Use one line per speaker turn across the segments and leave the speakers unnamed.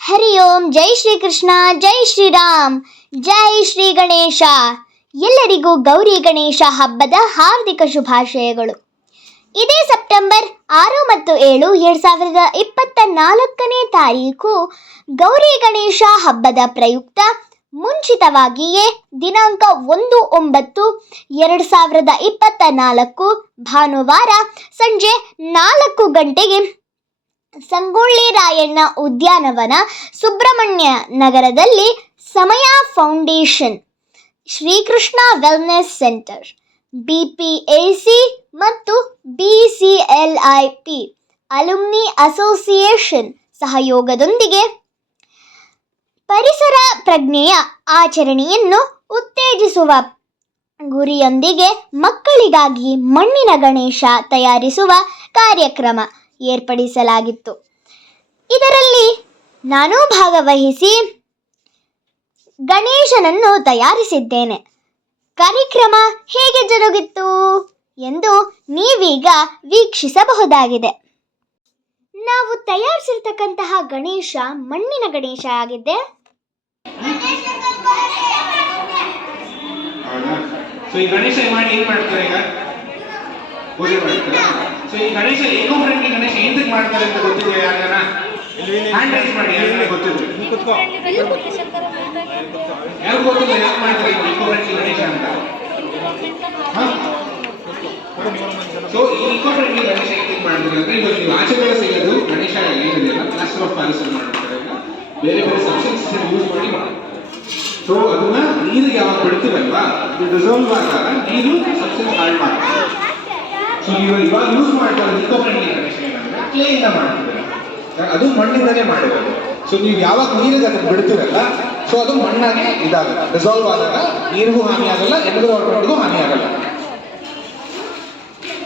ಹರಿ ಓಂ, ಜೈ ಶ್ರೀ ಕೃಷ್ಣ, ಜೈ ಶ್ರೀರಾಮ್ ಜೈ ಶ್ರೀ ಗಣೇಶ. ಎಲ್ಲರಿಗೂ ಗೌರಿ ಗಣೇಶ ಹಬ್ಬದ ಹಾರ್ದಿಕ ಶುಭಾಶಯಗಳು. ಇದೇ ಸೆಪ್ಟೆಂಬರ್ ಆರು ಮತ್ತು ಏಳು ಎರಡು ಸಾವಿರದ ಇಪ್ಪತ್ತ ನಾಲ್ಕನೇ ತಾರೀಕು ಗೌರಿ ಗಣೇಶ ಹಬ್ಬದ ಪ್ರಯುಕ್ತ ಮುಂಚಿತವಾಗಿಯೇ ದಿನಾಂಕ ಒಂದು ಒಂಬತ್ತು ಎರಡು ಸಾವಿರದ ಇಪ್ಪತ್ತ ನಾಲ್ಕು ಭಾನುವಾರ ಸಂಜೆ ನಾಲ್ಕು ಗಂಟೆಗೆ ಸಂಗೊಳ್ಳಿ ರಾಯಣ್ಣ ಉದ್ಯಾನವನ ಸುಬ್ರಹ್ಮಣ್ಯ ನಗರದಲ್ಲಿ Samaya foundation, Srikrishna wellness centre BPAC ಮತ್ತು B C L I P alumni association ಸಹಯೋಗದೊಂದಿಗೆ ಪರಿಸರ ಪ್ರಜ್ಞೆಯ ಆಚರಣೆಯನ್ನು ಉತ್ತೇಜಿಸುವ ಗುರಿಯೊಂದಿಗೆ ಮಕ್ಕಳಿಗಾಗಿ ಮಣ್ಣಿನ ಗಣೇಶ ತಯಾರಿಸುವ ಕಾರ್ಯಕ್ರಮ. ಏರ್ಪಡಿಸಲಾಗಿತ್ತು. ಇದರಲ್ಲಿ ನಾನು ಭಾಗವಹಿಸಿ ಗಣೇಶನನ್ನು ತಯಾರಿಸಿದ್ದೇನೆ. ಕಾರ್ಯಕ್ರಮ ಹೇಗೆ ಜರುಗಿತ್ತು ಎಂದು ನೀವೀಗ ವೀಕ್ಷಿಸಬಹುದಾಗಿದೆ. ನಾವು ತಯಾರಿಸಿರ್ತಕ್ಕಂತಹ ಗಣೇಶ ಮಣ್ಣಿನ ಗಣೇಶ ಆಗಿದೆ
ಈ ಗಣೇಶ ಮಾಡಿ ಏನ್ ಮಾಡ್ತಾರೆ ಈಗ? ಪೂಜೆ ಮಾಡ್ತಾರೆ. ಸೊ ಈ ಗಣೇಶ ಏಕೋ ಫ್ರೆಂಡ್ಲಿ ಗಣೇಶ ಏನಕ್ಕೆ ಮಾಡ್ತಾರೆ ಅಂತ ಗೊತ್ತಿದೆ ಯಾರ್ಯಾರ ಹ್ಯಾಂಡ್ ರೈಸ್ ಮಾಡಿ ಯಾರ್ಯಾರ ಗೊತ್ತಿದೆ. ಯಾರು ಗೊತ್ತಿಲ್ಲ ಯಾಕೆ ಮಾಡ್ತಾರೆ ಈಕೋ ಫ್ರೆಂಡ್ಲಿ ಗಣೇಶ ಅಂತ? ಸೊ ಈ ಈಕೋ ಫ್ರೆಂಡ್ಲಿ ಗಣೇಶ ಏನಕ್ಕೆ ಮಾಡ್ತಾರೆ ಅಂದ್ರೆ ಇವಾಗ ನೀವು ಆಚೆಗಳ ಸಿಗೋದು ಗಣೇಶ ಏನಿದೆಯಲ್ಲ ಪ್ಲಾಸ್ಟರ್ ಆಫ್ ಪ್ಯಾರಿಸ್ ಅಲ್ಲಿ ಮಾಡ್ತಾರೆ. ಬೇರೆ ಬೇರೆ ಸಬ್ಸ್ಟೆನ್ಸ್ ಯೂಸ್ ಮಾಡಿ ಮಾಡ್ತಾರೆ. ಸೊ ಅದನ್ನ ನೀರಿಗೆ ಯಾವಾಗ ಬಿಡ್ತೀವಲ್ವಾ ಅದು ಡಿಸಾಲ್ವ್ ಆದಾಗ ನೀರು ಸಬ್ಸ್ಟೆನ್ಸ್ ಹಾಳು ಮಾಡುತ್ತೆ ಸೊ ನೀವು ಇವಾಗ ಯೂಸ್ ಮಾಡ್ತಾರೆ ಇಕೋ ಫ್ರೆಂಡ್ಲಿ ಅದು ಮಣ್ಣಿಂದಲೇ ಮಾಡಿರೋದು ಸೊ ನೀವು ಯಾವಾಗ ನೀರಿಗೆ ಅದಕ್ಕೆ ಬಿಡ್ತೀರಲ್ಲ ಸೊ ಅದು ಮಣ್ಣಾಗಿ ಇದಾಗಲ್ಲ ಡಿಸಾಲ್ವ್ ಆದಾಗ ನೀರಿಗೂ ಹಾನಿ ಆಗಲ್ಲ ಎನ್ವಿರಾನ್ಮೆಂಟ್ಗೂ ಹಾನಿ ಆಗಲ್ಲ.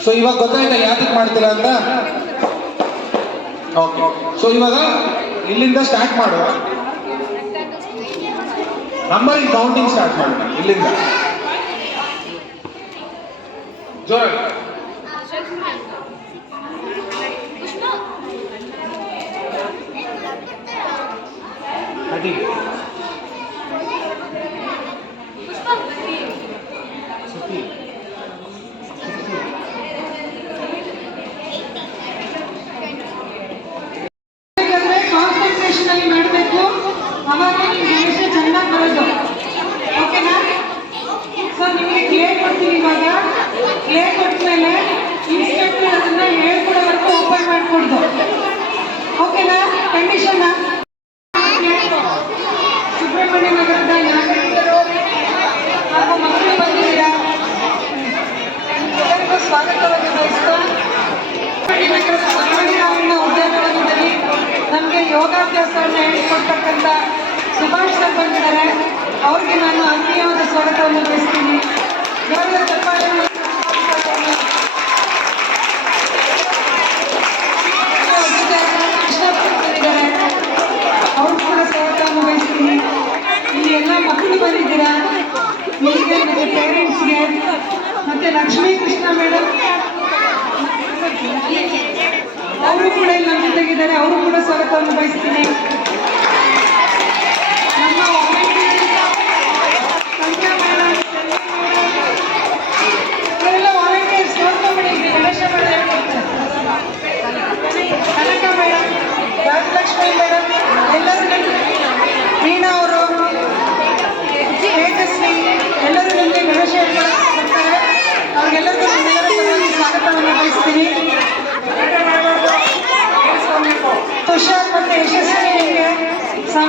ಸೊ ಇವಾಗ ಗೊತ್ತಾಯ್ತಾ ಯಾತಕ್ಕೆ ಮಾಡ್ತೀರಾ ಅಂತ? ಓಕೆ ಸೊ ಇವಾಗ ಇಲ್ಲಿಂದ ಸ್ಟಾರ್ಟ್ ಮಾಡುವ. ನಂಬರಿಂಗ್ ಕೌಂಟಿಂಗ್ ಸ್ಟಾರ್ಟ್ ಮಾಡೋಣ ಇಲ್ಲಿಂದ. ಜೋರಾಗಿ.
Hadi. ಯೋಗಾಭ್ಯಾಸವನ್ನು ಹೇಳಿಕೊಡ್ತಕ್ಕಂಥ ಸುಭಾಷ್ ಸರ್ ಬಂದಿದ್ದಾರೆ ಅವ್ರಿಗೆ ನಾನು ಆತ್ಮೀಯವಾದ ಸ್ವಾಗತವನ್ನು ಬಯಸ್ತೀನಿ ಜೋರಾದ ಚಪ್ಪಾಳೆ ಮತ್ತು ಸ್ವಾಗತವನ್ನು. ಅವ್ರ ಜೊತೆ ಕೃಷ್ಣಪ್ಪ ಬಂದಿದ್ದಾರೆ ಅವ್ರಿಗೂ ಕೂಡ ಸ್ವಾಗತವನ್ನು ಬಯಸ್ತೀನಿ ಇಲ್ಲಿ ಎಲ್ಲ ಮಕ್ಕಳು ಬಂದಿದ್ದೀರಾ ನಿಮಗೆ ಮತ್ತು ಪೇರೆಂಟ್ಸ್ಗೆ ಮತ್ತು ಲಕ್ಷ್ಮೀ ಕೃಷ್ಣ ಮೇಡಮ್ ಅವರು ಕೂಡ ಇಲ್ಲಿ ನಮ್ಮ ಜೊತೆಗಿದ್ದಾರೆ. ಅವರು ಕೂಡ ಸ್ವಾಗತವನ್ನು ಬಯಸ್ತೀನಿ.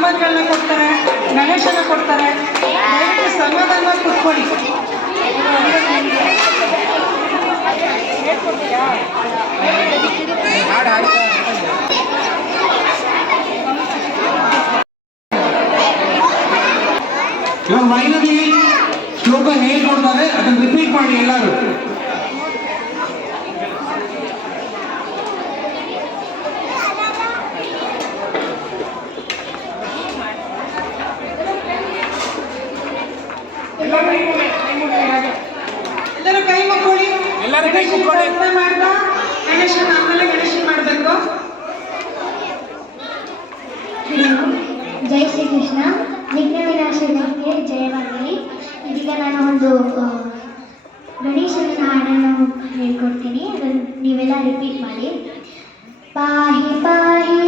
ಸಾಮಾನುಗಳನ್ನ ಕೊಡ್ತಾರೆ ಗಣೇಶನ ಕೊಡ್ತಾರೆ. ದಯವಿಟ್ಟು ಸಮಾಧಾನವಾಗಿ ಕುತ್ಕೊಳ್ಳಿ
ಇವಾಗ ಮೈನಲ್ಲಿ ಶ್ಲೋಕ ಹೇಳ್ಕೊಡ್ತಾರೆ ಅದನ್ನು ರಿಪೀಟ್ ಮಾಡಿ ಎಲ್ಲರೂ.
ಎಲ್ಲರೂ ಕೈ ಕುಕ್ಕೊಳ್ಳಿ ಆಮೇಲೆ ಮಾಡಬೇಕು.
ಜೈ ಶ್ರೀ ಕೃಷ್ಣ ವಿಘ್ನ ವಿನಾಶನಕ್ಕೆ ಜಯವಾಗಲಿ. ಇದೀಗ ನಾನು ಒಂದು ಗಣೇಶನ ಹಾಡನ್ನು ಹೇಳ್ಕೊಡ್ತೀನಿ. ಅದನ್ನು ನೀವೆಲ್ಲ ರಿಪೀಟ್ ಮಾಡಿ. ಪಾಹಿ ಪಾಹಿ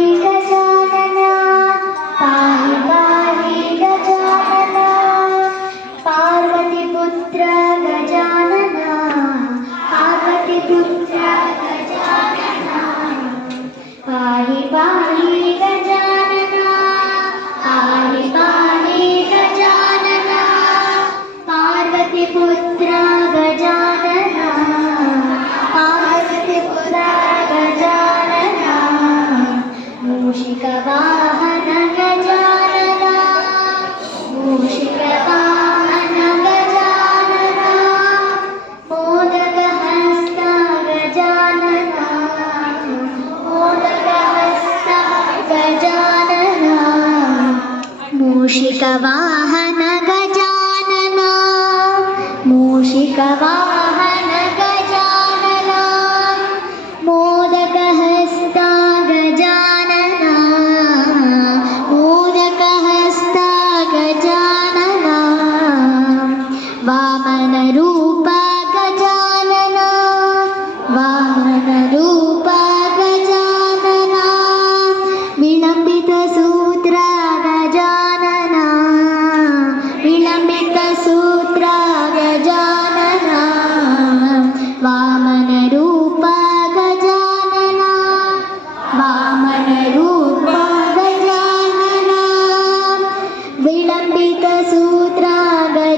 सूत्र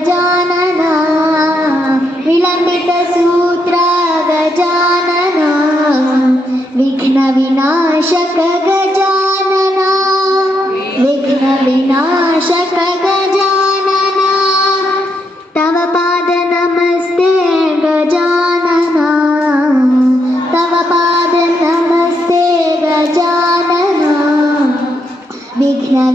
जानना विलम्बित सूत्र विघ्न विनाशक ग जानना तव पाद नमस्ते न तव पाद नमस्ते गानना विघ्न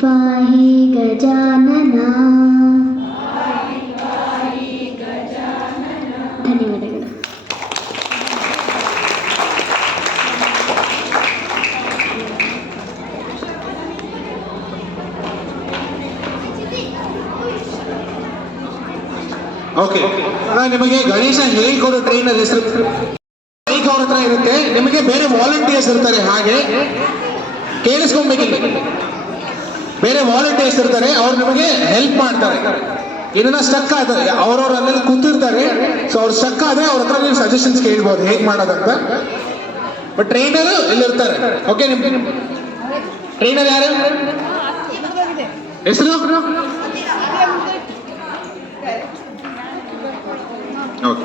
पाहि गजानना ಧನ್ಯವಾದಗಳು
ಓಕೆ ನಿಮಗೆ ಗಣೇಶ ಹೇಳಿಕೊಡೋ ಟ್ರೈನರ್ ಹೆಸರು ಬೈಕ್ ಅವ್ರ ಹತ್ರ ಇರುತ್ತೆ ನಿಮಗೆ ಬೇರೆ ವಾಲಂಟಿಯರ್ಸ್ ಇರ್ತಾರೆ ಹಾಗೆ ಕೇಳಿಸ್ಕೊಬೇಕಿಲ್ಲ ಬೇರೆ ವಾಲಂಟಿಯರ್ಸ್ ಇರ್ತಾರೆ, ಅವ್ರು ನಿಮಗೆ ಹೆಲ್ಪ್ ಮಾಡ್ತಾರೆ. ಏನನ್ನ ಸ್ಟಕ್ ಆದ್ರೆ, ಅವ್ರವ್ರ ಅಲ್ಲೆಲ್ಲ ಕೂತಿರ್ತಾರೆ. ಸೊ ಅವ್ರು ಸ್ಟಕ್ ಆದ್ರೆ ಅವ್ರ ಹತ್ರ ನೀವು ಸಜೆಷನ್ಸ್ ಕೇಳ್ಬೋದು, ಹೇಗೆ ಮಾಡೋದಂತ. ಬಟ್ ಟ್ರೈನರ್ ಇಲ್ಲಿರ್ತಾರೆ. ಓಕೆ ನಿಮ್ ಟ್ರೈನರ್ ಯಾರು? ಹೆಸರು?
Okay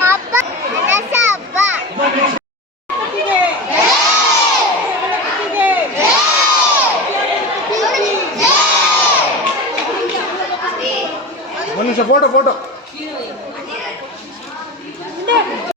ಹಬ್ಬ ಅನಸ ಹಬ್ಬ
ಒಂದು ನಿಮಿಷ ಫೋಟೋ ಫೋಟೋ